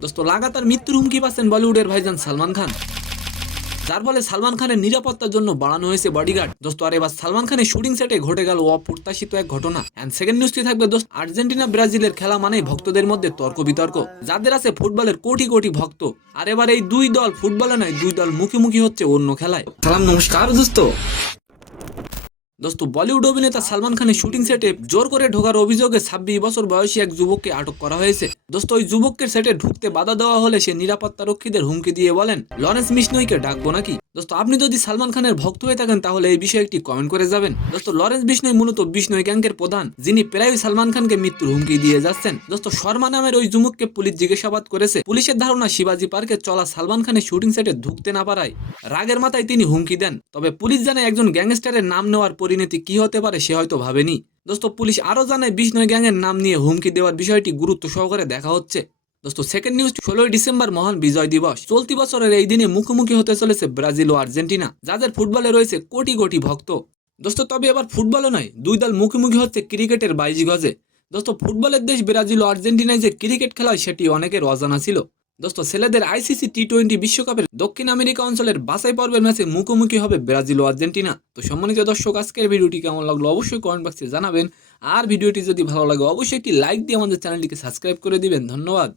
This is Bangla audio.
দোস্ত লাগাতার মৃত্যুর হুমকি পাচ্ছেন বলিউডের ভাইজান সালমান খান, যার ফলে সালমান খানের নিরাপত্তার জন্য বাড়ানো হয়েছে বডিগার্ড। দোস্ত আর এবার সালমান খানের শুটিং সেটে ঘটে গেল অপ্রত্যাশিত এক ঘটনা। এন্ড সেকেন্ড নিউজটি থাকবে দোস্ত, আর্জেন্টিনা ব্রাজিলের খেলা মানেই ভক্তদের মধ্যে তর্ক বিতর্ক, যাদের আছে ফুটবলের কোটি কোটি ভক্ত। আর এবার এই দুই দল ফুটবলে নয়, দুই দল মুখোমুখি হচ্ছে অন্য খেলায়। সালাম নমস্কার দোস্ত। দোস্ত বলিউড অভিনেতা সালমান খানের শুটিং সেটে জোর করে ঢোকার অভিযোগে 26 বছর বয়সী এক যুবককে আটক করা হয়েছে। দোস্ত ওই যুবককে সেটে ঢুকতে বাধা দেওয়া হলে সে নিরাপত্তা রক্ষীদের হুমকি দিয়ে বলেন, লরেন্স বিশনয়কে ডাকবো নাকি। দোস্ত আপনি যদি সালমান খানের ভক্ত হয়ে থাকেন তাহলে এই বিষয়ে একটি কমেন্ট করে যাবেন। দোস্ত লরেন্স বিশনয় মূলত বিশনয় গ্যাংয়ের প্রধান, যিনি প্রায় সালমান খানকে মৃত্যুর হুমকি দিয়ে যাচ্ছেন। দোস্ত শর্মা নামের ওই যুবককে পুলিশ জিজ্ঞাসাবাদ করেছে। পুলিশের ধারণা শিবাজি পার্কে চলা সালমান খানের শুটিং সেটে ঢুকতে না পারায় রাগের মাথায় তিনি হুমকি দেন। তবে পুলিশ জানায় একজন গ্যাংস্টারের নাম নেওয়ার পরিণতি কি হতে পারে সে হয়তো ভাবেনি। দোস্ত পুলিশ আরো জানায় বিশনয় গ্যাংয়ের নাম নিয়ে হুমকি দেওয়ার বিষয়টি গুরুত্ব সহকারে দেখা হচ্ছে। দোস্ত সেকেন্ড নিউজ, 16 ডিসেম্বর মহান বিজয় দিবস। চলতি বছরের এই দিনে মুখোমুখি হতে চলেছে ব্রাজিল ও আর্জেন্টিনা, যাদের ফুটবলে রয়েছে কোটি কোটি ভক্ত। দোস্ত তবে এবার ফুটবলও নয়, দুই দল মুখোমুখি হচ্ছে ক্রিকেটের 22 গজে। দোস্ত ফুটবলের দেশ ব্রাজিল ও আর্জেন্টিনায় যে ক্রিকেট খেলা হয় সেটি অনেকের অজানা ছিল। দোস্ত ছেলেদের আইসিসি টি-20 বিশ্বকাপের দক্ষিণ আমেরিকা অঞ্চলের বাছাই পর্বের ম্যাচে মুখোমুখি হবে ব্রাজিল ও আর্জেন্টিনা। তো সম্মানিত দর্শক, আজকের ভিডিওটি কেমন লাগলো অবশ্যই কমেন্ট বক্সে জানাবেন। আর ভিডিওটি যদি ভালো লাগে অবশ্যই একটি লাইক দিয়ে আমাদের চ্যানেলটিকে সাবস্ক্রাইব করে দিবেন। ধন্যবাদ।